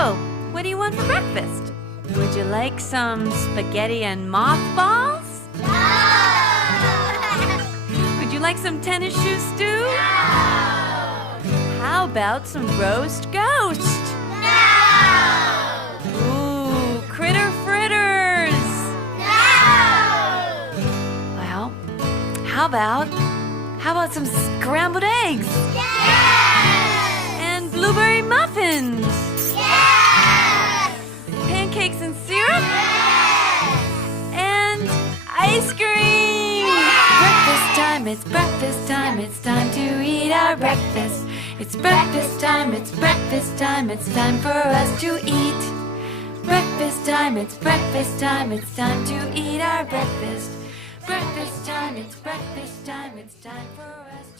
So, what do you want for breakfast? Would you like some spaghetti and mothballs? Would you like some tennis shoe stew? No! How about some roast ghost? No! Ooh, critter fritters! No! Well, how about some scrambled eggs? Yes! And blueberry muffins? Yes! Pancakes and syrup? Yes! And ice cream! Breakfast time, it's breakfast time, it's time to eat our breakfast. It's breakfast time, it's breakfast time, it's time for us to eat. Breakfast time, it's breakfast time, it's time to eat our breakfast. Breakfast time, it's breakfast time, it's time for us to eat.